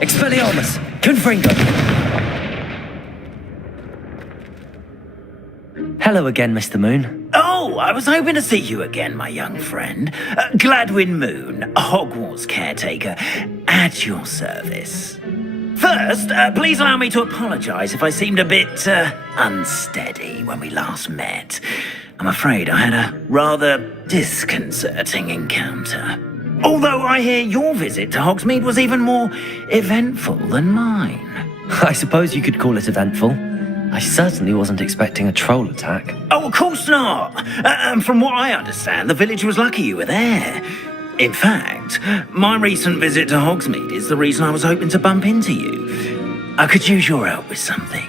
Expelliarmus! Confringo! Hello again, Mr. Moon. Oh, I was hoping to see you again, my young friend. Gladwin Moon, Hogwarts caretaker, at your service. First, please allow me to apologise if I seemed a bit unsteady when we last met. I'm afraid I had a rather disconcerting encounter. Although I hear your visit to Hogsmeade was even more eventful than mine. I suppose you could call it eventful. I certainly wasn't expecting a troll attack. Oh, of course not. And from what I understand, the village was lucky you were there. In fact, my recent visit to Hogsmeade is the reason I was hoping to bump into you. I could use your help with something.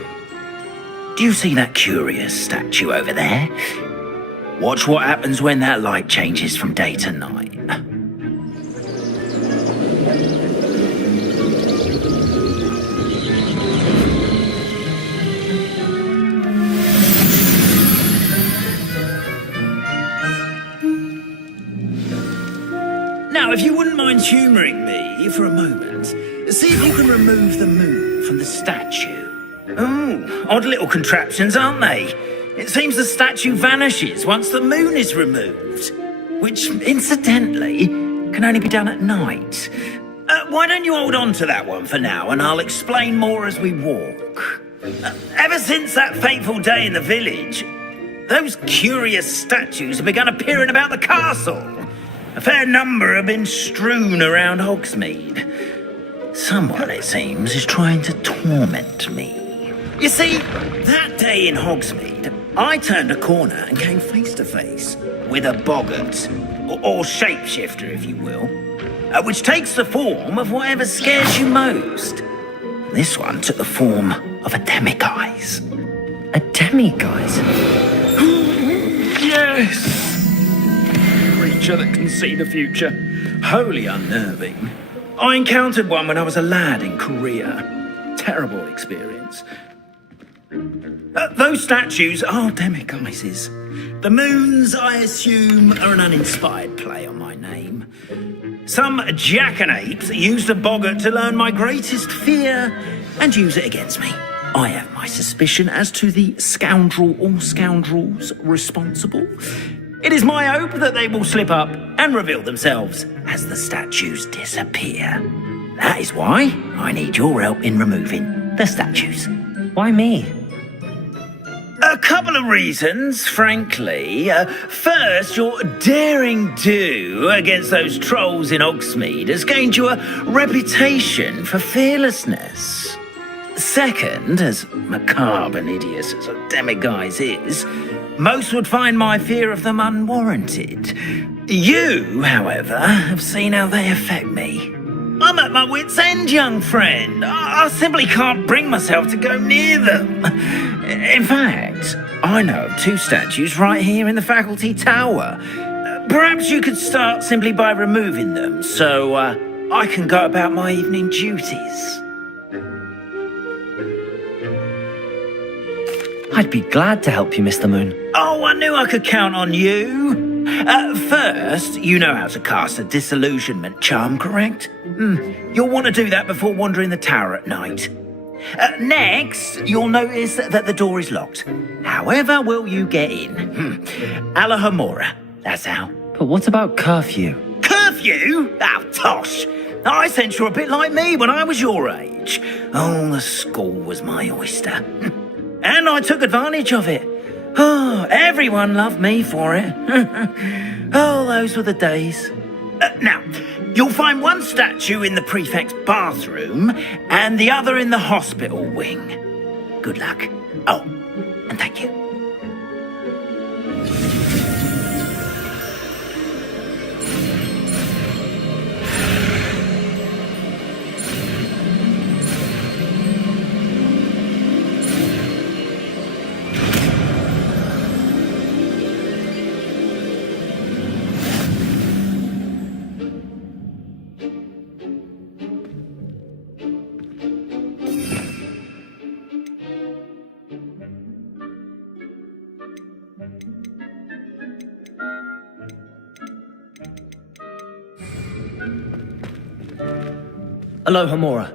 Do you see that curious statue over there? Watch what happens when that light changes from day to night. Now, if you wouldn't mind humouring me for a moment, see if you can remove the moon from the statue. Oh, odd little contraptions, aren't they? It seems the statue vanishes once the moon is removed, which, incidentally, can only be done at night. Why don't you hold on to that one for now, and I'll explain more as we walk. Ever since that fateful day in the village, those curious statues have begun appearing about the castle. A fair number have been strewn around Hogsmeade. Someone, it seems, is trying to torment me. You see, that day in Hogsmeade, I turned a corner and came face to face with a boggart, or shapeshifter, if you will, which takes the form of whatever scares you most. This one took the form of a demiguise. A demiguise? Yes! Creature that can see the future. Wholly unnerving. I encountered one when I was a lad in Korea. Terrible experience. Those statues are demiguises. The moons, I assume, are an uninspired play on my name. Some jackanapes used a boggart to learn my greatest fear and use it against me. I have my suspicion as to the scoundrel or scoundrels responsible. It is my hope that they will slip up and reveal themselves as the statues disappear. That is why I need your help in removing the statues. Why me? A couple of reasons, frankly. First, your daring do against those trolls in Hogsmeade has gained you a reputation for fearlessness. Second, as macabre and hideous as a demiguise is, most would find my fear of them unwarranted. You, however, have seen how they affect me. I'm at my wit's end, young friend. I simply can't bring myself to go near them. In fact, I know of two statues right here in the faculty tower. Perhaps you could start simply by removing them, so I can go about my evening duties. I'd be glad to help you, Mr. Moon. Oh, I knew I could count on you. First, you know how to cast a disillusionment charm, correct? You'll want to do that before wandering the tower at night. Next, you'll notice that the door is locked. However will you get in? Alahomora, that's how. But what about curfew? Curfew? Oh, tosh. I sense you're a bit like me when I was your age. Oh, the school was my oyster. And I took advantage of it. Oh, everyone loved me for it. Oh, those were the days. Now, you'll find one statue in the prefect's bathroom and the other in the hospital wing. Good luck. Oh, and thank you. Alahomora.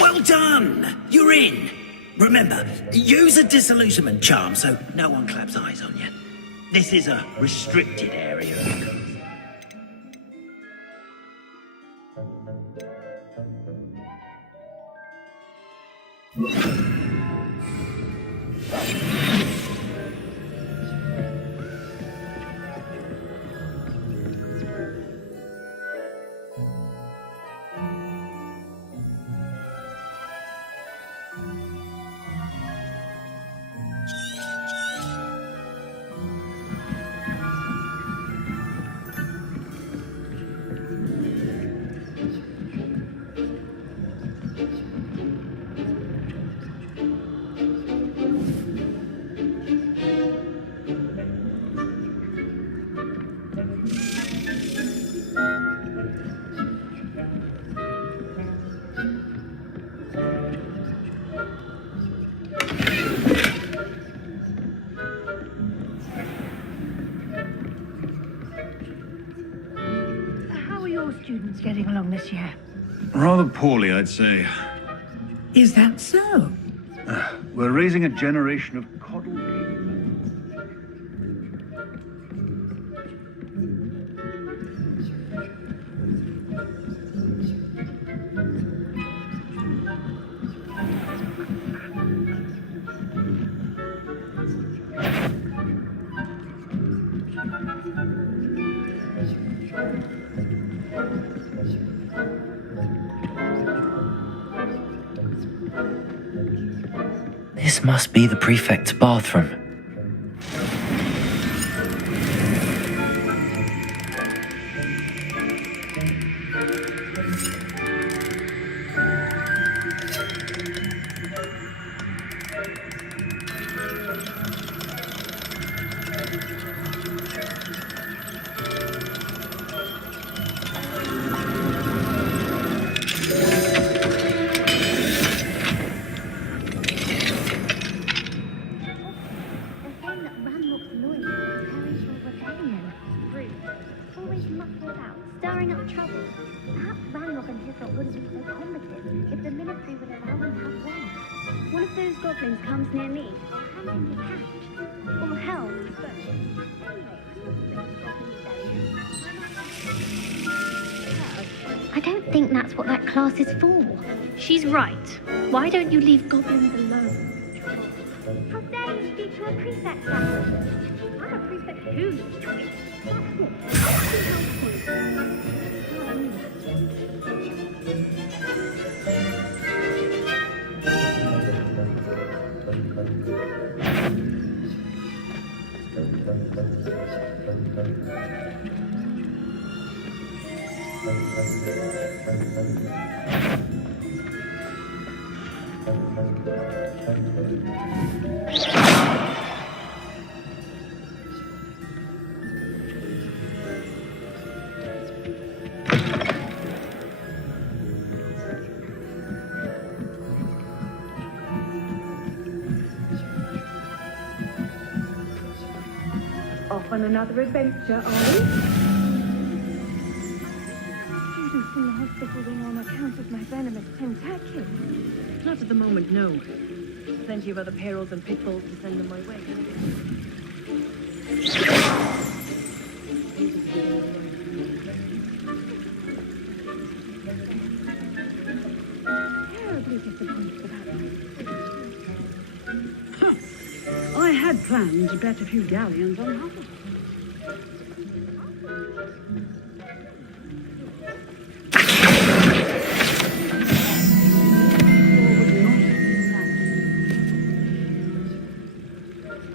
Well done! You're in. Remember, use a disillusionment charm so no one claps eyes on you. This is a restricted area, of course. Students getting along this year? Rather poorly, I'd say. Is that so? We're raising a generation of coddled kids. This must be the prefect's bathroom. Stirring up trouble. Perhaps Ranrock and Hithrock wouldn't be so combative if the military would allow them to have one. One of those goblins comes near me, I'll hand him the cash. Or hell, I don't think that's what that class is for. She's right. Why don't you leave goblins alone? How dare you speak to a prefect that way? I'm a prefect who's choice. That's it. I'll be helpful. Off on another adventure, are we? Students in the hospital wing on account of my venomous tentacle. Not at the moment, no. Plenty of other perils and pitfalls to send them my way. Terribly disappointed about that. I had planned to bet a few galleons on Hogwarts.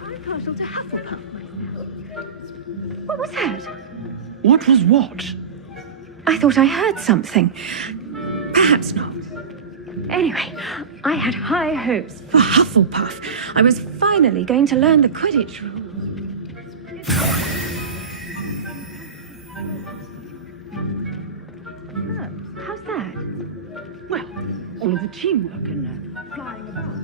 I'm partial to Hufflepuff myself. What was that? What was what? I thought I heard something. Perhaps not. Anyway, I had high hopes for Hufflepuff. I was finally going to learn the Quidditch rules. Oh, how's that? Well, all of the teamwork and flying about.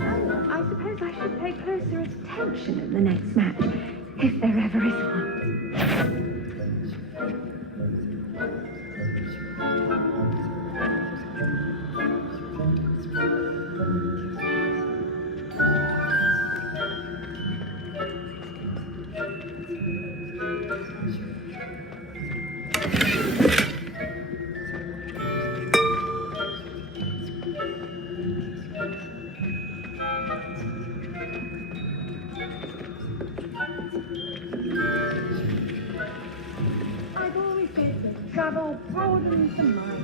Oh, I suppose I should pay closer attention in the next match, if there ever is one. I've always said that travel broadens the mind.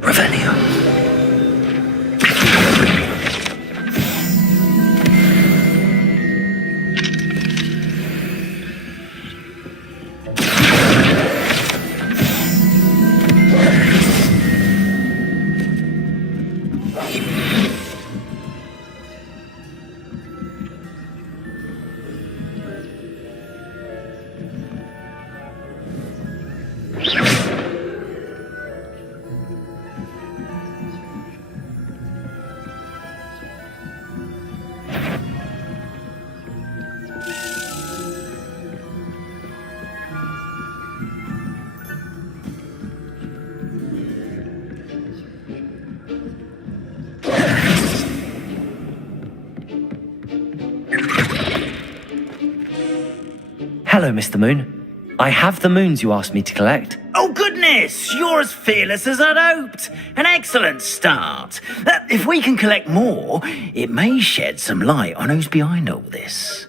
Revelio. Hello, Mr. Moon. I have the moons you asked me to collect. Oh, goodness! You're as fearless as I'd hoped. An excellent start. If we can collect more, it may shed some light on who's behind all this.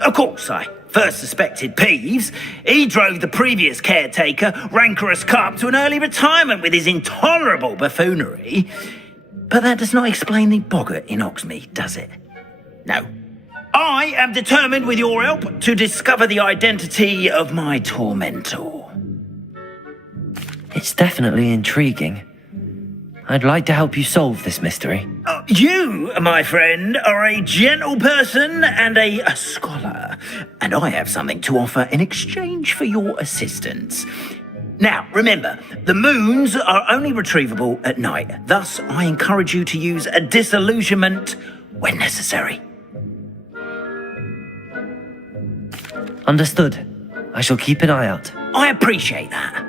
Of course, I first suspected Peeves. He drove the previous caretaker, Rancorous Carp, to an early retirement with his intolerable buffoonery. But that does not explain the boggart in Oxmead, does it? No. I am determined, with your help, to discover the identity of my tormentor. It's definitely intriguing. I'd like to help you solve this mystery. You, my friend, are a gentle person and a scholar, and I have something to offer in exchange for your assistance. Now, remember, the moons are only retrievable at night. Thus, I encourage you to use a disillusionment when necessary. Understood. I shall keep an eye out. I appreciate that.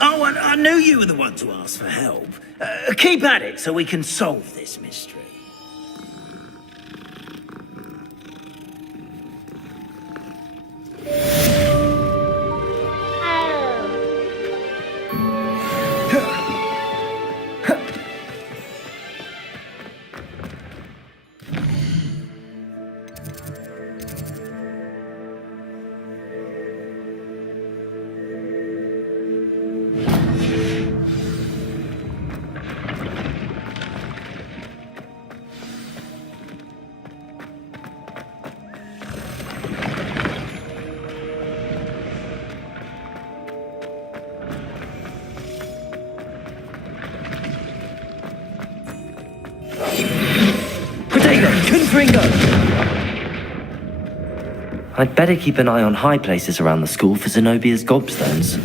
Oh, I knew you were the one to ask for help. Keep at it so we can solve this mystery. Confringo! I'd better keep an eye on high places around the school for Zenobia's gobstones.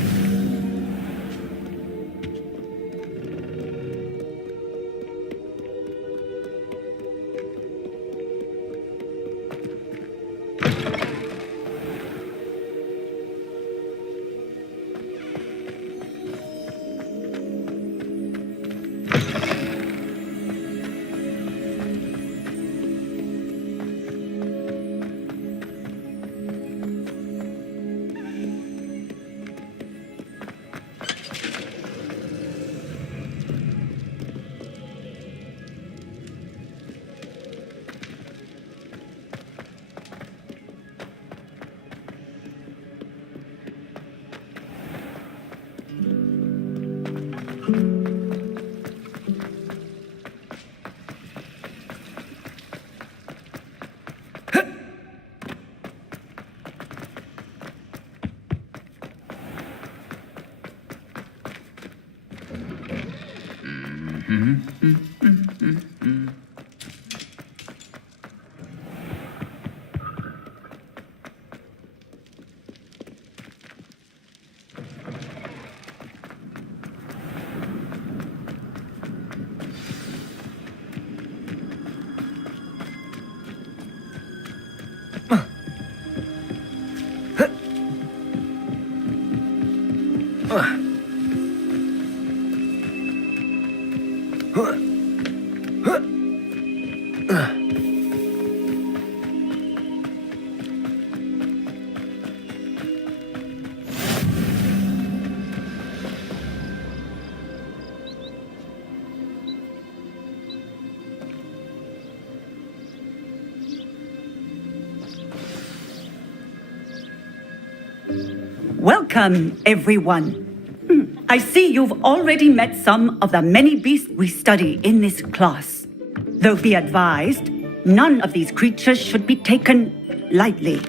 Welcome, everyone. I see you've already met some of the many beasts we study in this class. Though be advised, none of these creatures should be taken lightly.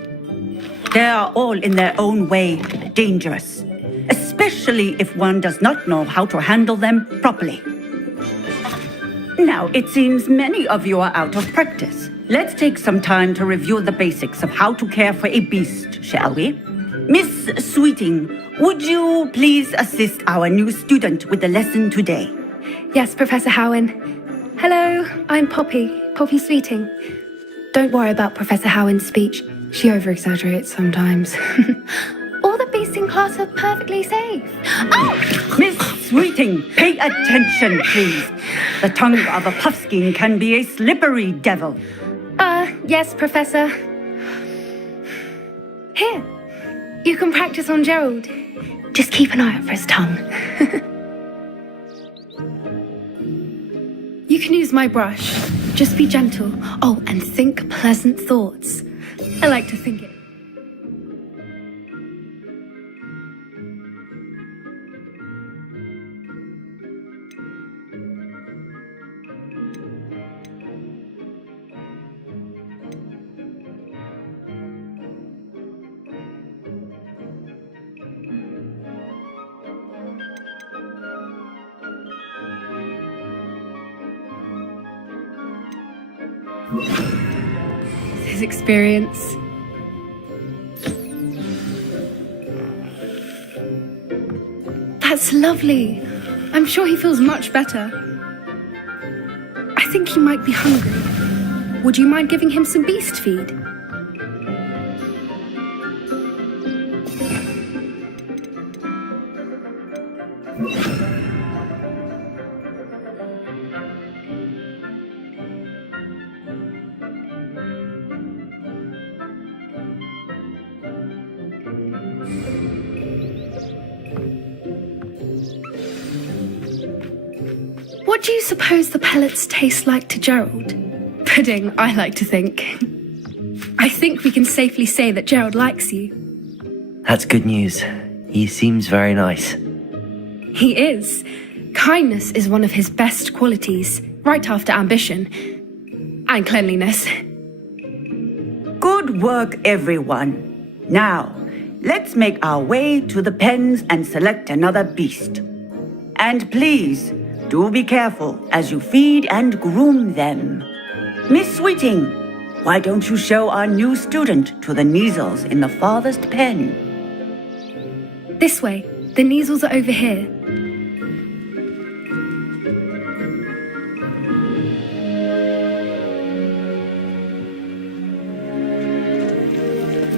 They are all in their own way dangerous, especially if one does not know how to handle them properly. Now, it seems many of you are out of practice. Let's take some time to review the basics of how to care for a beast, shall we? Miss Sweeting, would you please assist our new student with the lesson today? Yes, Professor Howen. Hello, I'm Poppy Sweeting. Don't worry about Professor Howen's speech. She over-exaggerates sometimes. All the beasts in class are perfectly safe. Oh! Miss Sweeting, pay attention, please. The tongue of a puffskein can be a slippery devil. Yes, Professor. Here, you can practice on Gerald. Just keep an eye out for his tongue. You can use my brush. Just be gentle. Oh, and think pleasant thoughts. I like to think it. His experience. That's lovely. I'm sure he feels much better. I think he might be hungry. Would you mind giving him some beast feed? What do you suppose the pellets taste like to Gerald? Pudding, I like to think. I think we can safely say that Gerald likes you. That's good news. He seems very nice. He is. Kindness is one of his best qualities, right after ambition. And cleanliness. Good work, everyone. Now, let's make our way to the pens and select another beast. And please, do be careful as you feed and groom them. Miss Sweeting, why don't you show our new student to the Neasels in the farthest pen? This way. The Neasels are over here.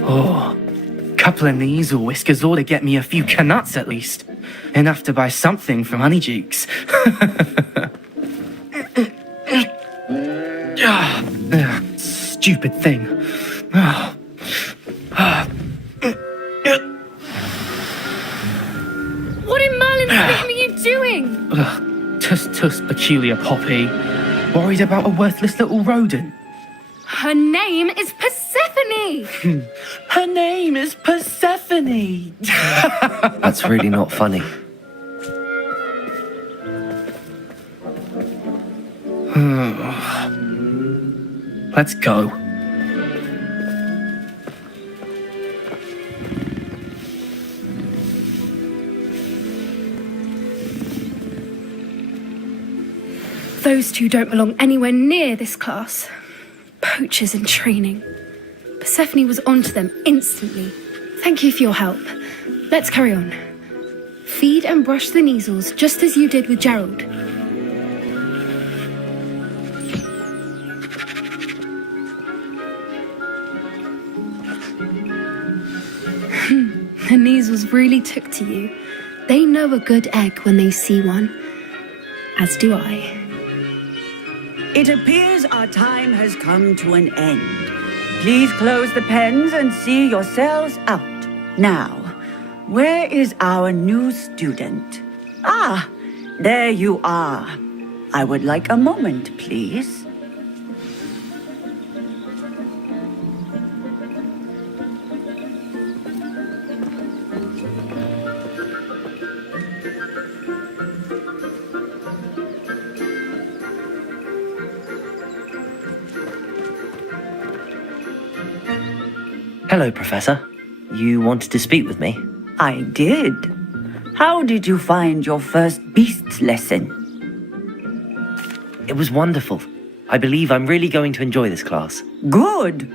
Oh, couple of Neasel whiskers ought to get me a few canuts at least. Enough to buy something from Honeydukes. Stupid thing. What in Merlin's name are you doing? Tuss, peculiar Poppy. Worried about a worthless little rodent. Her name is Persephone! Her name is Persephone. That's really not funny. Let's go. Those two don't belong anywhere near this class. Poachers in training. Persephone was onto them instantly. Thank you for your help. Let's carry on. Feed and brush the Neasels just as you did with Gerald. The Neasels really took to you. They know a good egg when they see one. As do I. It appears our time has come to an end. Please close the pens and see yourselves out. Now, where is our new student? Ah, there you are. I would like a moment, please. Hello, Professor. You wanted to speak with me? I did. How did you find your first beasts lesson? It was wonderful. I believe I'm really going to enjoy this class. Good.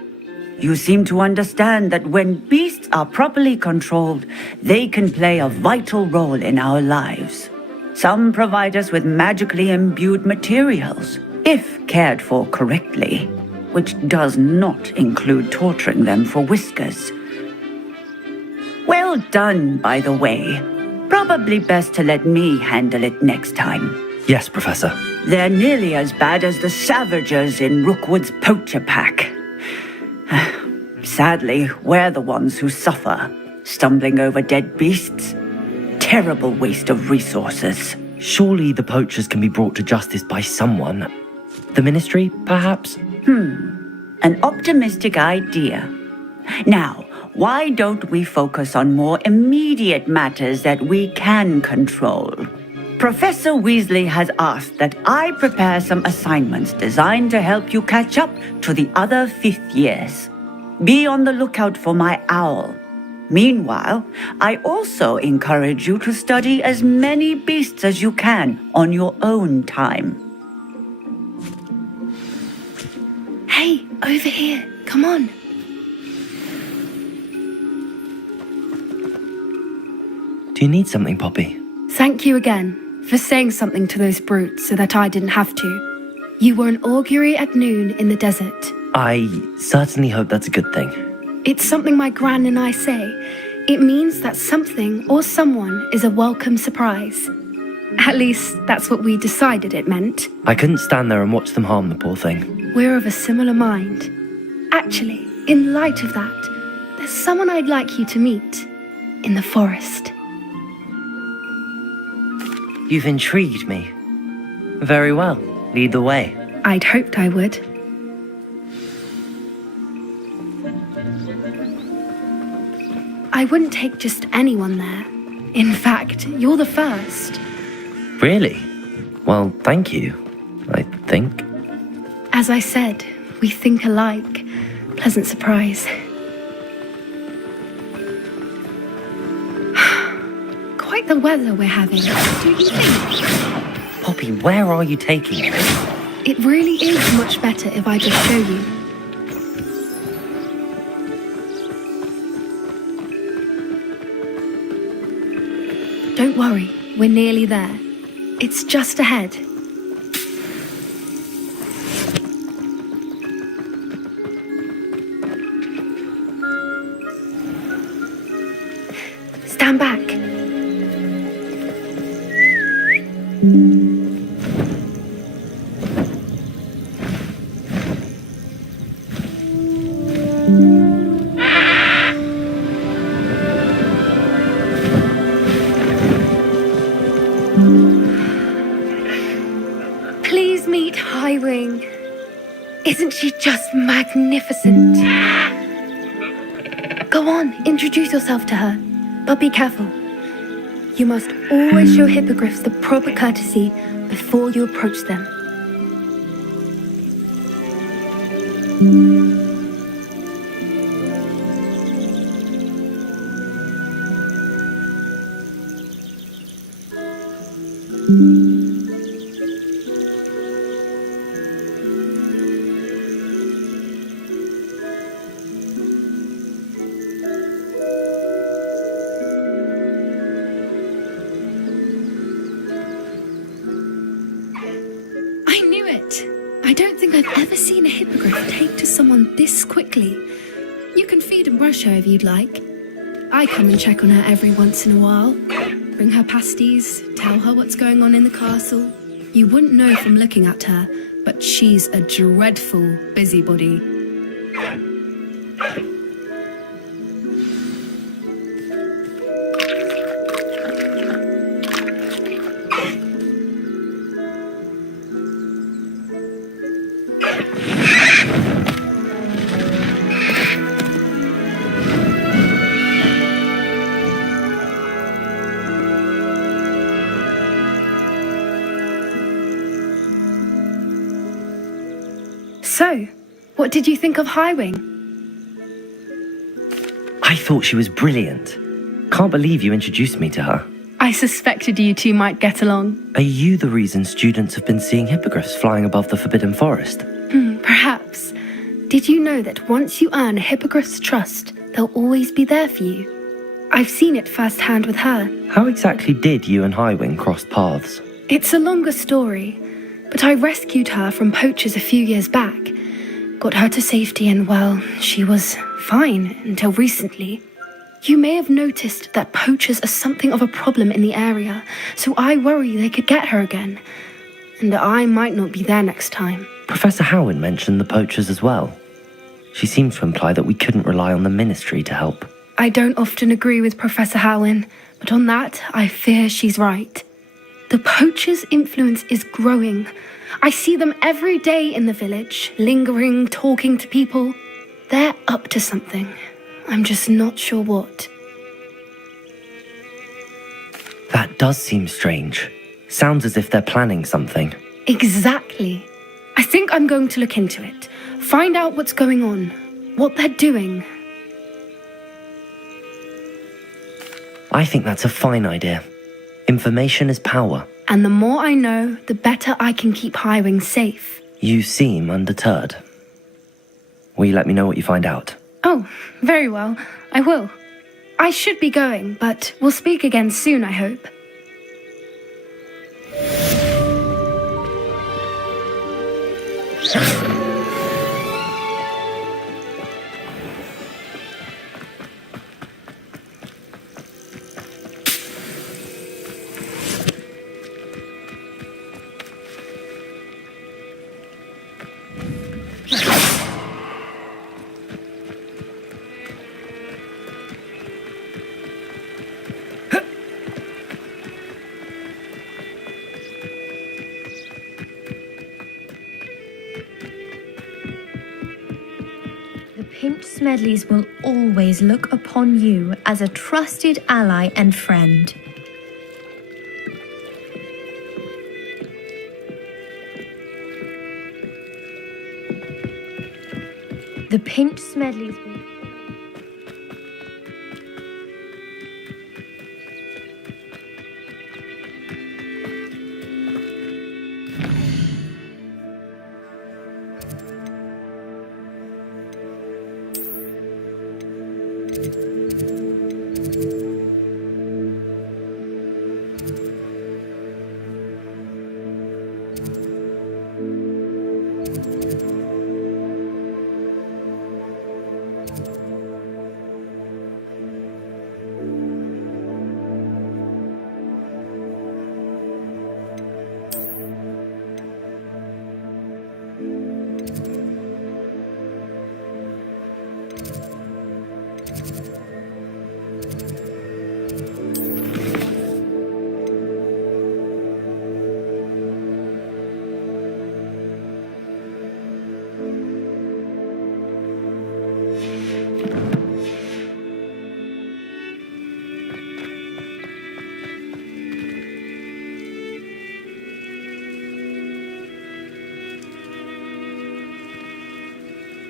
You seem to understand that when beasts are properly controlled, they can play a vital role in our lives. Some provide us with magically imbued materials, if cared for correctly, which does not include torturing them for whiskers. Well done, by the way. Probably best to let me handle it next time. Yes, Professor. They're nearly as bad as the Savagers in Rookwood's poacher pack. Sadly, we're the ones who suffer, stumbling over dead beasts. Terrible waste of resources. Surely the poachers can be brought to justice by someone. The Ministry, perhaps? An optimistic idea. Now, why don't we focus on more immediate matters that we can control? Professor Weasley has asked that I prepare some assignments designed to help you catch up to the other fifth years. Be on the lookout for my owl. Meanwhile, I also encourage you to study as many beasts as you can on your own time. Over here. Come on. Do you need something, Poppy? Thank you again for saying something to those brutes so that I didn't have to. You were an augury at noon in the desert. I certainly hope that's a good thing. It's something my gran and I say. It means that something or someone is a welcome surprise. At least, that's what we decided it meant. I couldn't stand there and watch them harm the poor thing. We're of a similar mind. Actually, in light of that, there's someone I'd like you to meet in the forest. You've intrigued me. Very well. Lead the way. I'd hoped I would. I wouldn't take just anyone there. In fact, you're the first. Really? Well, thank you, I think. As I said, we think alike. Pleasant surprise. Quite the weather we're having, do you think? Poppy, where are you taking me? It really is much better if I just show you. Don't worry, we're nearly there. It's just ahead. Stand back. Please meet Highwing. Isn't she just magnificent? Go on, introduce yourself to her. But be careful. You must always show hippogriffs the proper courtesy before you approach them. I knew it. I don't think I've ever seen a hippogriff take to someone this quickly. You can feed and brush her if you'd like. I come and check on her every once in a while. Bring her pasties, tell her what's going on in the castle. You wouldn't know from looking at her, but she's a dreadful busybody. So, what did you think of Highwing? I thought she was brilliant. Can't believe you introduced me to her. I suspected you two might get along. Are you the reason students have been seeing hippogriffs flying above the Forbidden Forest? Perhaps. Did you know that once you earn a hippogriff's trust, they'll always be there for you? I've seen it firsthand with her. How exactly did you and Highwing cross paths? It's a longer story, but I rescued her from poachers a few years back. Got her to safety and, well, she was fine until recently. You may have noticed that poachers are something of a problem in the area, so I worry they could get her again. And I might not be there next time. Professor Howin mentioned the poachers as well. She seemed to imply that we couldn't rely on the ministry to help. I don't often agree with Professor Howin, but on that, I fear she's right. The poachers' influence is growing. I see them every day in the village, lingering, talking to people. They're up to something. I'm just not sure what. That does seem strange. Sounds as if they're planning something. Exactly. I think I'm going to look into it. Find out what's going on, what they're doing. I think that's a fine idea. Information is power. And the more I know, the better I can keep Highwing safe. You seem undeterred. Will you let me know what you find out? Oh, very well. I will. I should be going, but we'll speak again soon, I hope. The Pinch Smedleys will always look upon you as a trusted ally and friend. The Pinch Smedleys will...